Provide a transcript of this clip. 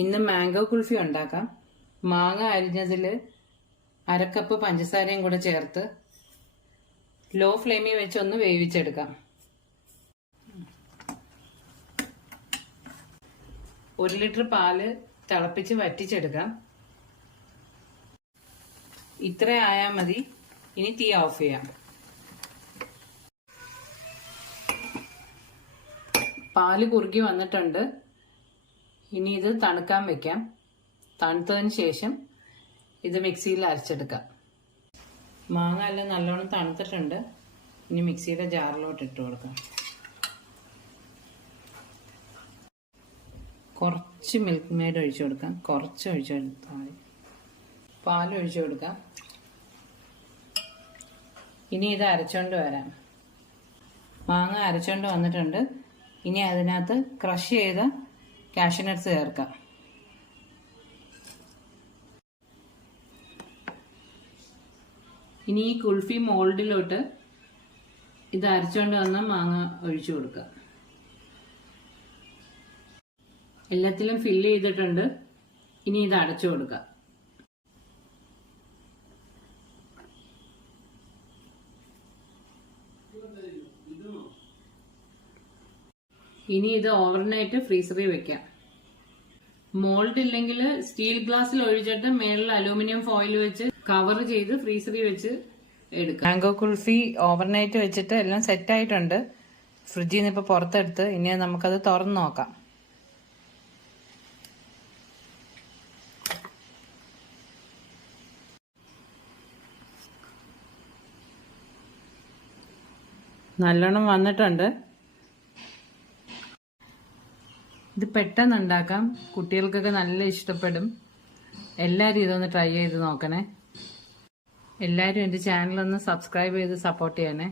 ഇന്ന് മാംഗോ കുൽഫി ഉണ്ടാക്കാം. മാങ്ങ അരിഞ്ഞതിൽ അരക്കപ്പ് പഞ്ചസാരയും കൂടെ ചേർത്ത് ലോ ഫ്ലെയിമിൽ വെച്ചൊന്ന് വേവിച്ചെടുക്കാം. 1 ലിറ്റർ പാല് തിളപ്പിച്ച് വറ്റിച്ചെടുക്കാം. ഇത്ര ആയാൽ മതി. ഇനി തീ ഓഫ് ചെയ്യാം. പാല് കുറുകി വന്നിട്ടുണ്ട്. ഇനി ഇത് തണുക്കാൻ വെക്കാം. തണുത്തതിന് ശേഷം ഇത് മിക്സിയിൽ അരച്ചെടുക്കാം. മാങ്ങ എല്ലാം നല്ലോണം തണുത്തിട്ടുണ്ട്. ഇനി മിക്സിയുടെ ജാറിലോട്ട് ഇട്ട് കൊടുക്കാം. കുറച്ച് മിൽക്ക് മെയ്ഡ് ഒഴിച്ചു കൊടുക്കാം. കുറച്ച് ഒഴിച്ചു കൊടുത്താൽ മതി. പാൽ ഒഴിച്ചു കൊടുക്കാം. ഇനി ഇത് അരച്ചോണ്ട് വരാം. മാങ്ങ അരച്ചോണ്ട് വന്നിട്ടുണ്ട്. ഇനി അതിനകത്ത് ക്രഷ് ചെയ്ത കാഷ്യൂ നട്ട്സ് ചേർക്കാം. ഇനി ഈ കുൽഫി മോൾഡിലോട്ട് ഇത് അരച്ചുകൊണ്ട് വന്ന മാങ്ങ ഒഴിച്ചു കൊടുക്കുക. എല്ലാത്തിലും ഫില്ല് ചെയ്തിട്ടുണ്ട്. ഇനി ഇത് അടച്ചു കൊടുക്കുക. ഇനി ഇത് ഓവർനൈറ്റ് ഫ്രീസറിൽ വെക്കാം. മോൾഡ് ഇല്ലെങ്കിൽ സ്റ്റീൽ ഗ്ലാസ്സിൽ ഒഴിച്ചിട്ട് മേളിൽ അലൂമിനിയം ഫോയിൽ വെച്ച് കവർ ചെയ്ത് ഫ്രീസറിൽ വെച്ച് എടുക്കാം. മാംഗോ കുൽഫി ഓവർനൈറ്റ് വെച്ചിട്ട് എല്ലാം സെറ്റ് ആയിട്ടുണ്ട്. ഫ്രിഡ്ജിൽ നിന്ന് ഇപ്പൊ പുറത്തെടുത്ത് ഇനി നമുക്കത് തുറന്ന് നോക്കാം. നല്ലോണം വന്നിട്ടുണ്ട്. ഇത് പെട്ടെന്ന് ഉണ്ടാക്കാം. കുട്ടികൾക്കൊക്കെ നല്ല ഇഷ്ടപ്പെടും. എല്ലാവരും ഇതൊന്ന് ട്രൈ ചെയ്ത് നോക്കണേ. എല്ലാവരും എൻ്റെ ചാനലൊന്ന് സബ്സ്ക്രൈബ് ചെയ്ത് സപ്പോർട്ട് ചെയ്യണേ.